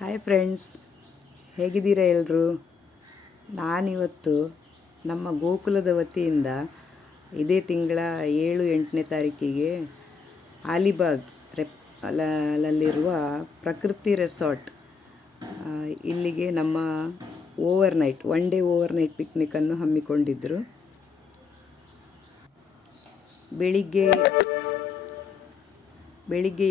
Hi friends, ಹೇಗಿದ್ದೀರಾ ಎಲ್ಲರೂ? ನಾನಿವತ್ತು ನಮ್ಮ ಗೋಕುಲದ ವತಿಯಿಂದ ಇದೇ ತಿಂಗಳ 7-8ನೇ ತಾರೀಕಿಗೆ ಅಲಿಬಾಗ್ ಅಲ್ಲಿರುವ ಪ್ರಕೃತಿ ರೆಸಾರ್ಟ್ ಇಲ್ಲಿಗೆ ನಮ್ಮ ಒನ್ ಡೇ ಓವರ್ ನೈಟ್ ಪಿಕ್ನಿಕನ್ನು ಹಮ್ಮಿಕೊಂಡಿದ್ದರು. ಬೆಳಿಗ್ಗೆ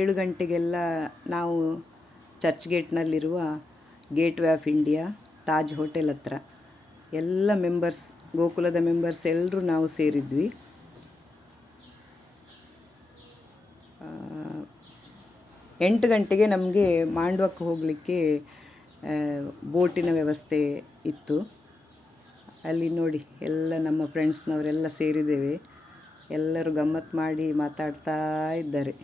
7 ಗಂಟೆಗೆಲ್ಲ ನಾವು ಚರ್ಚ್ ಗೇಟ್ನಲ್ಲಿರುವ Gateway of India Taj Hotel ಹತ್ರ ಎಲ್ಲ ಗೋಕುಲದ ಮೆಂಬರ್ಸ್ ಎಲ್ಲರೂ ನಾವು ಸೇರಿದ್ವಿ. ಎಂಟು ಗಂಟೆಗೆ ನಮಗೆ ಮಾಂಡ್ವಕ್ಕೆ ಹೋಗಲಿಕ್ಕೆ ಬೋಟಿನ ವ್ಯವಸ್ಥೆ ಇತ್ತು. ಅಲ್ಲಿ ನೋಡಿ ಎಲ್ಲ ನಮ್ಮ ಫ್ರೆಂಡ್ಸ್ನವರೆಲ್ಲ ಸೇರಿದ್ದೇವೆ. ಎಲ್ಲರೂ ಗಮ್ಮತ್ತು ಮಾಡಿ ಮಾತಾಡ್ತಾ ಇದ್ದಾರೆ.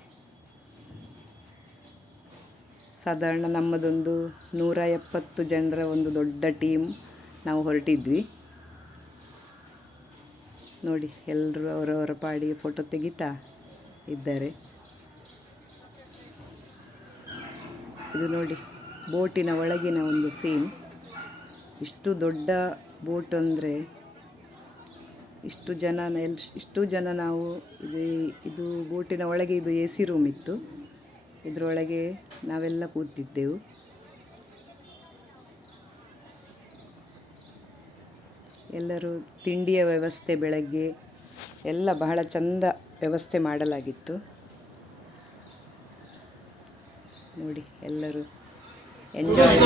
ಸಾಧಾರಣ ನಮ್ಮದೊಂದು 170 ಜನರ ಒಂದು ದೊಡ್ಡ ಟೀಮ್ ನಾವು ಹೊರಟಿದ್ವಿ. ನೋಡಿ, ಎಲ್ಲರೂ ಅವರವರ ಪಾಡಿಗೆ ಫೋಟೋ ತೆಗಿತಾ ಇದ್ದಾರೆ. ಇದು ನೋಡಿ, ಬೋಟಿನ ಒಳಗಿನ ಒಂದು ಸೀನ್. ಇಷ್ಟು ದೊಡ್ಡ ಬೋಟ್ ಅಂದರೆ ಇಷ್ಟು ಜನ ನಾವು ಇದು ಬೋಟಿನ ಒಳಗೆ ಇದು AC ರೂಮ್ ಇತ್ತು. ಇದರೊಳಗೆ ನಾವೆಲ್ಲ ಕೂತಿದ್ದೆವು. ಎಲ್ಲರೂ ತಿಂಡಿಯ ವ್ಯವಸ್ಥೆ ಬೆಳಗ್ಗೆ ಎಲ್ಲ ಬಹಳ ಚಂದ ವ್ಯವಸ್ಥೆ ಮಾಡಲಾಗಿತ್ತು. ನೋಡಿ, ಎಲ್ಲರೂ ಎಂಜಾಯ್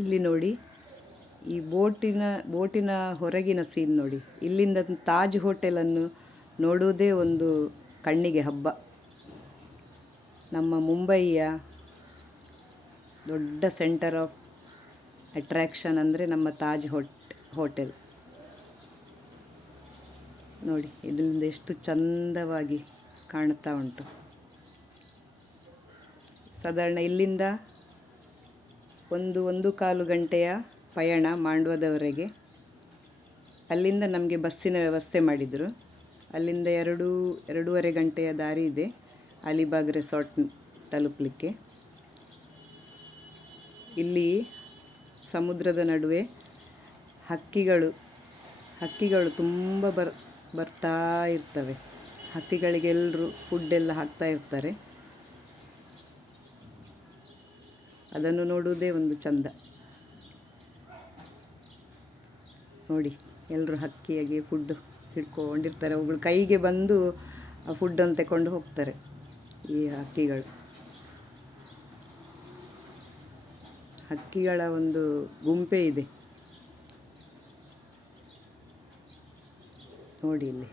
ಇಲ್ಲಿ ನೋಡಿ, ಈ ಬೋಟಿನ ಹೊರಗಿನ ಸೀನ್ ನೋಡಿ. ಇಲ್ಲಿಂದ ತಾಜ್ ಹೋಟೆಲನ್ನು ನೋಡುವುದೇ ಒಂದು ಕಣ್ಣಿಗೆ ಹಬ್ಬ. ನಮ್ಮ ಮುಂಬಯಿಯ ದೊಡ್ಡ ಸೆಂಟರ್ ಆಫ್ ಅಟ್ರಾಕ್ಷನ್ ಅಂದರೆ ನಮ್ಮ ತಾಜ್ ಹೋಟೆಲ್. ನೋಡಿ, ಇದರಿಂದ ಎಷ್ಟು ಚಂದವಾಗಿ ಕಾಣ್ತಾ ಉಂಟು. ಸಾಧಾರಣ ಇಲ್ಲಿಂದ 1-1.25 ಗಂಟೆಯ ಪಯಣ ಮಾಂಡ್ವದವರೆಗೆ. ಅಲ್ಲಿಂದ ನಮಗೆ ಬಸ್ಸಿನ ವ್ಯವಸ್ಥೆ ಮಾಡಿದರು. ಅಲ್ಲಿಂದ 2-2.5 ಗಂಟೆಯ ದಾರಿ ಇದೆ ಅಲಿಬಾಗ್ ರೆಸಾರ್ಟ್ ತಲುಪಲಿಕ್ಕೆ. ಇಲ್ಲಿ ಸಮುದ್ರದ ನಡುವೆ ಹಕ್ಕಿಗಳು ತುಂಬ ಬರ್ತಾ ಇರ್ತವೆ. ಹಕ್ಕಿಗಳಿಗೆ ಎಲ್ಲರೂ ಫುಡ್ಡೆಲ್ಲ ಹಾಕ್ತಾ ಇರ್ತಾರೆ. ಅದನ್ನು ನೋಡುವುದೇ ಒಂದು ಚಂದ. ನೋಡಿ, ಎಲ್ಲರೂ ಹಕ್ಕಿಯಾಗಿ ಫುಡ್ ಹಿಡ್ಕೊಂಡಿರ್ತಾರೆ. ಅವುಗಳು ಕೈಗೆ ಬಂದು ಆ ಫುಡ್ಡನ್ನು ತಗೊಂಡು ಹೋಗ್ತಾರೆ ಈ ಹಕ್ಕಿಗಳ ಒಂದು ಗುಂಪೇ ಇದೆ ನೋಡಿ ಇಲ್ಲಿ.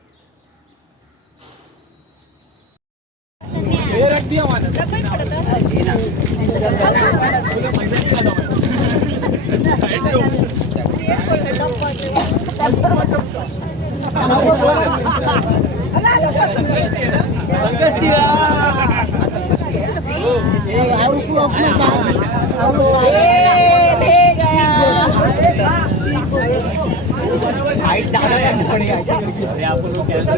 हाइट ज़्यादा है, आपको लोग कैसे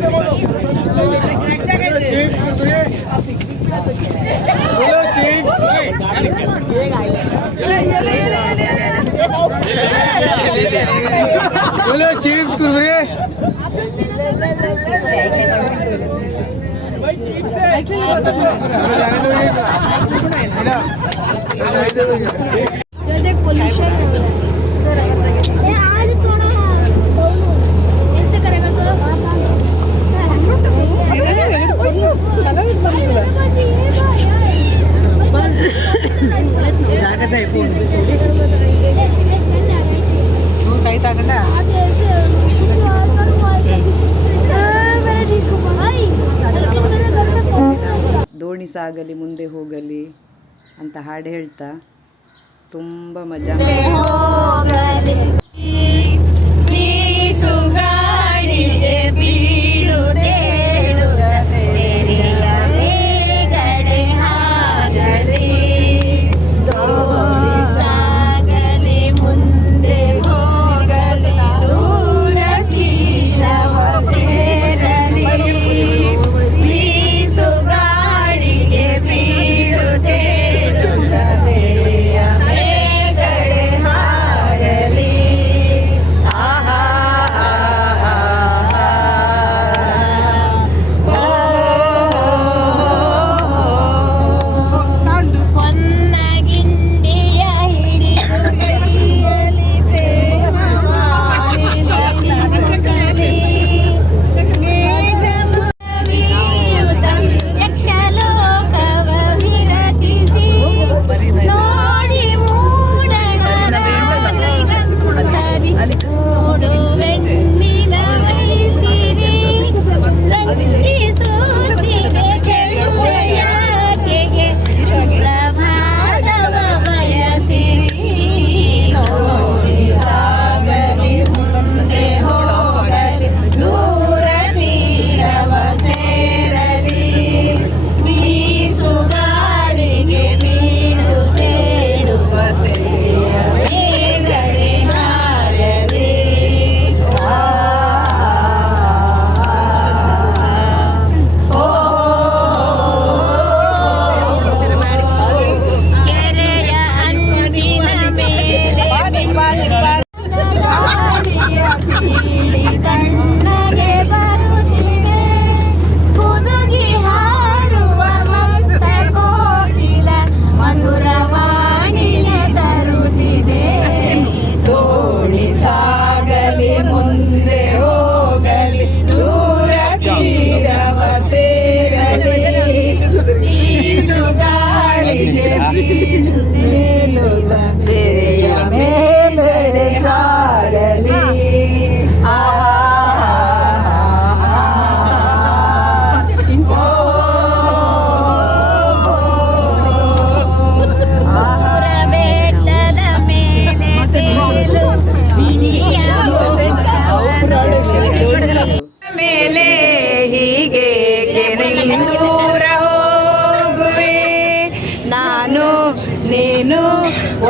ದೋಣಿ ಸಾಗಲಿ ಮುಂದೆ ಹೋಗಲಿ ಅಂತ ಹಾಡು ಹೇಳ್ತಾ ತುಂಬ ಮಜಾ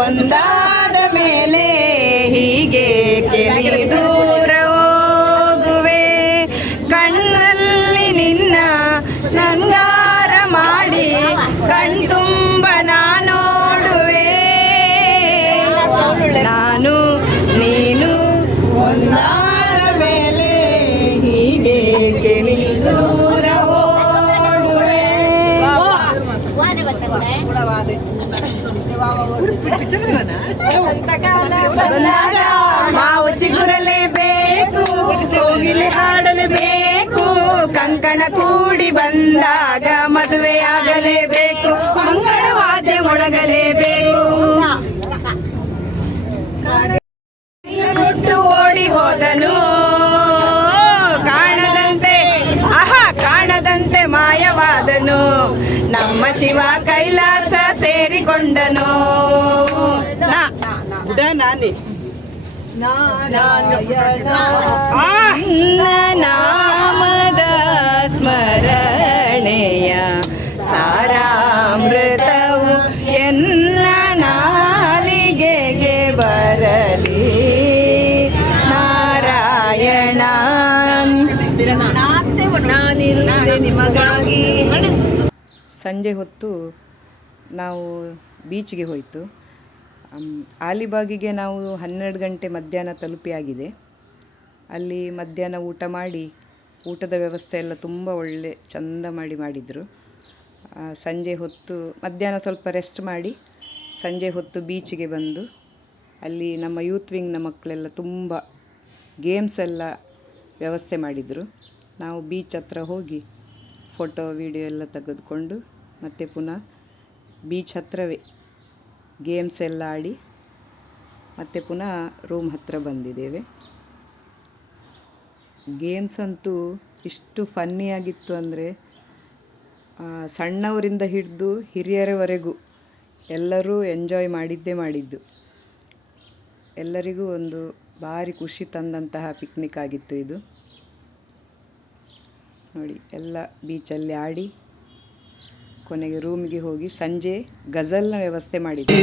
ಒಂದಾದ ಮೇಲೆ ಹೀಗೆ ದೂರ ಹೋಗುವೆ ಕಣ್ಣಲ್ಲಿ ನಿನ್ನ ನಂಗಾರ ಮಾಡಿ ಕಣ್ತುಂಬ ನೋಡುವೆ ನಾನು ನೀನು ಒಂದಾದ ಮೇಲೆ ಹೀಗೆ ದೂರ ಹೋಗುವೆ. ಮಾವು ಚಿಗುರಲೇಬೇಕು, ಕೋಗಿಲೆ ಹಾಡಲೇಬೇಕು, ಕಂಕಣ ಕೂಡಿ ಬಂದಾಗ ಮದುವೆಯಾಗಲೇಬೇಕು, ಮಂಗಳವಾದ್ಯ ಮೊಳಗಲೇಬೇಕು. ಕೊಟ್ಟು ಓಡಿ ಹೋದನು ಕಾಣದಂತೆ ಕಾಣದಂತೆ ಮಾಯವಾದನು, ನಮ್ಮ ಶಿವ ಕೈಲಾಸ ಸೇರಿಕೊಂಡನು. ನಾಮದ ಸ್ಮರಣೆಯ ಸಾರಾಮೃತವು ಎನ್ನ ನಾಲಿಗೆಗೆ ಬರಲಿ ನಾರಾಯಣ. ನಾನಿರುವೆ ನಿಮಗಾಗಿ. ಸಂಜೆ ಹೊತ್ತು ನಾವು ಬೀಚ್ಗೆ ಹೋಯಿತು. ಆಲಿಬಾಗಿಗೆ ನಾವು 12 ಗಂಟೆ ಮಧ್ಯಾಹ್ನ ತಲುಪಿಯಾಗಿದೆ. ಅಲ್ಲಿ ಮಧ್ಯಾಹ್ನ ಊಟ ಮಾಡಿ, ಊಟದ ವ್ಯವಸ್ಥೆ ಎಲ್ಲ ತುಂಬ ಒಳ್ಳೆ ಚಂದ ಮಾಡಿದರು. ಸಂಜೆ ಹೊತ್ತು ಮಧ್ಯಾಹ್ನ ಸ್ವಲ್ಪ ರೆಸ್ಟ್ ಮಾಡಿ ಸಂಜೆ ಹೊತ್ತು ಬೀಚಿಗೆ ಬಂದು ಅಲ್ಲಿ ನಮ್ಮ ಯೂತ್ ವಿಂಗ್ನ ಮಕ್ಕಳೆಲ್ಲ ತುಂಬ ಗೇಮ್ಸ್ ಎಲ್ಲ ವ್ಯವಸ್ಥೆ ಮಾಡಿದರು. ನಾವು ಬೀಚ್ ಹತ್ರ ಹೋಗಿ ಫೋಟೋ ವಿಡಿಯೋ ಎಲ್ಲ ತೆಗೆದುಕೊಂಡು ಮತ್ತೆ ಪುನಃ ಬೀಚ್ ಹತ್ತಿರವೇ ಗೇಮ್ಸ್ ಎಲ್ಲ ಆಡಿ ಮತ್ತೆ ಪುನಃ ರೂಮ್ ಹತ್ತಿರ ಬಂದಿದ್ದೇವೆ. ಗೇಮ್ಸ್ ಅಂತೂ ಇಷ್ಟು ಫನ್ನಿಯಾಗಿತ್ತು ಅಂದರೆ ಸಣ್ಣವರಿಂದ ಹಿಡಿದು ಹಿರಿಯರವರೆಗೂ ಎಲ್ಲರೂ ಎಂಜಾಯ್ ಮಾಡಿದ್ದು. ಎಲ್ಲರಿಗೂ ಒಂದು ಭಾರಿ ಖುಷಿ ತಂದಂತಹ ಪಿಕ್ನಿಕ್ ಆಗಿತ್ತು ಇದು. ನೋಡಿ, ಎಲ್ಲ ಬೀಚಲ್ಲಿ ಆಡಿ ಕೊನೆಗೆ ರೂಮಿಗೆ ಹೋಗಿ ಸಂಜೆ ಗಜಲ್ನ ವ್ಯವಸ್ಥೆ ಮಾಡಿದ್ದೆ.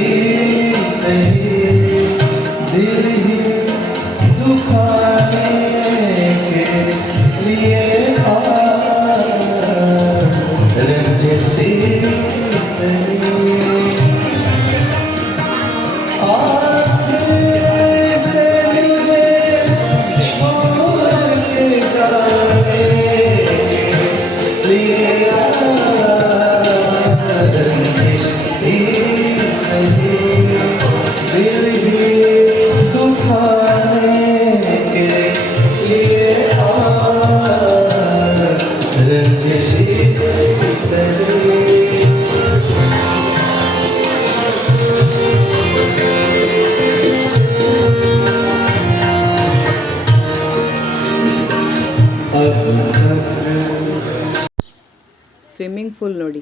ಸ್ವಿಮ್ಮಿಂಗ್ ಪೂಲ್ ನೋಡಿ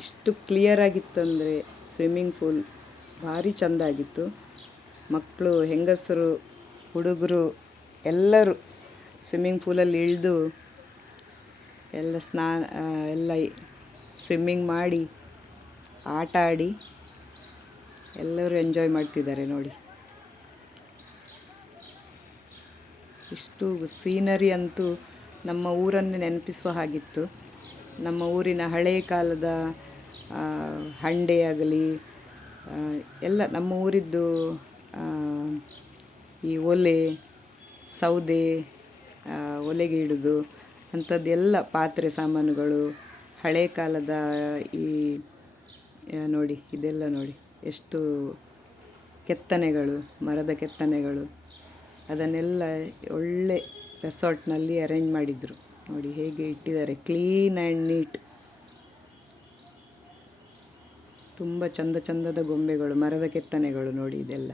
ಇಷ್ಟು ಕ್ಲಿಯರ್ ಆಗಿತ್ತಂದರೆ ಸ್ವಿಮ್ಮಿಂಗ್ ಪೂಲ್ ಭಾರಿ ಚೆಂದ ಆಗಿತ್ತು. ಮಕ್ಕಳು, ಹೆಂಗಸರು, ಹುಡುಗರು ಎಲ್ಲರೂ ಸ್ವಿಮ್ಮಿಂಗ್ ಪೂಲಲ್ಲಿ ಇಳಿದು ಎಲ್ಲ ಎಲ್ಲ ಸ್ವಿಮ್ಮಿಂಗ್ ಮಾಡಿ ಆಟ ಆಡಿ ಎಲ್ಲರೂ ಎಂಜಾಯ್ ಮಾಡ್ತಿದ್ದಾರೆ ನೋಡಿ. ಇಷ್ಟು ಸೀನರಿ ಅಂತೂ ನಮ್ಮ ಊರನ್ನೇ ನೆನಪಿಸುವ ಹಾಗಿತ್ತು. ನಮ್ಮ ಊರಿನ ಹಳೆಯ ಕಾಲದ ಹಂಡೆ ಆಗಲಿ ಎಲ್ಲ ನಮ್ಮ ಊರಿದ್ದು ಈ ಒಲೆ, ಸೌದೆ, ಒಲೆಗೆ ಇಡೋದು ಅಂಥದ್ದೆಲ್ಲ ಪಾತ್ರೆ ಸಾಮಾನುಗಳು, ಹಳೆಯ ಕಾಲದ ಈ ನೋಡಿ ಇದೆಲ್ಲ ನೋಡಿ ಎಷ್ಟು ಕೆತ್ತನೆಗಳು, ಮರದ ಕೆತ್ತನೆಗಳು, ಅದನ್ನೆಲ್ಲ ಒಳ್ಳೆ ರೆಸಾರ್ಟ್ನಲ್ಲಿ ಅರೇಂಜ್ ಮಾಡಿದರು. ನೋಡಿ ಹೇಗೆ ಇಟ್ಟಿದ್ದಾರೆ, ಕ್ಲೀನ್ ಆ್ಯಂಡ್ ನೀಟ್. ತುಂಬ ಚಂದದ ಗೊಂಬೆಗಳು, ಮರದ ಕೆತ್ತನೆಗಳು ನೋಡಿ ಇದೆಲ್ಲ.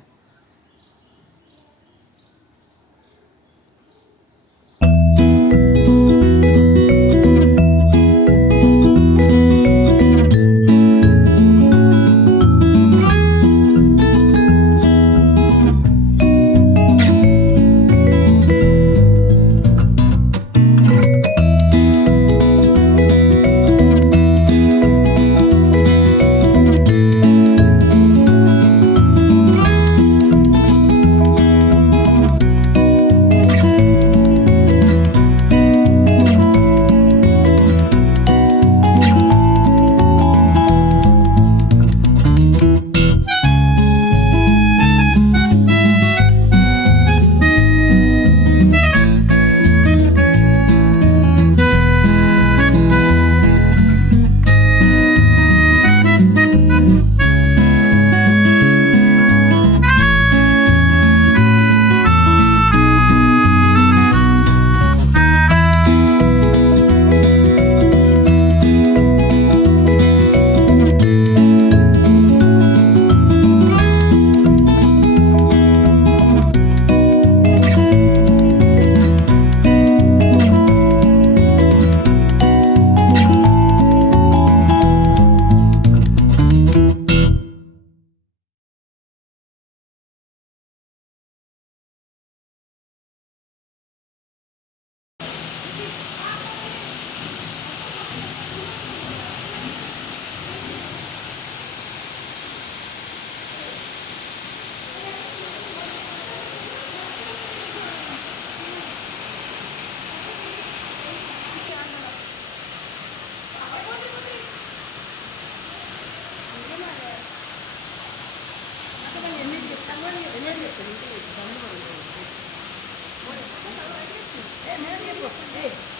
Hey,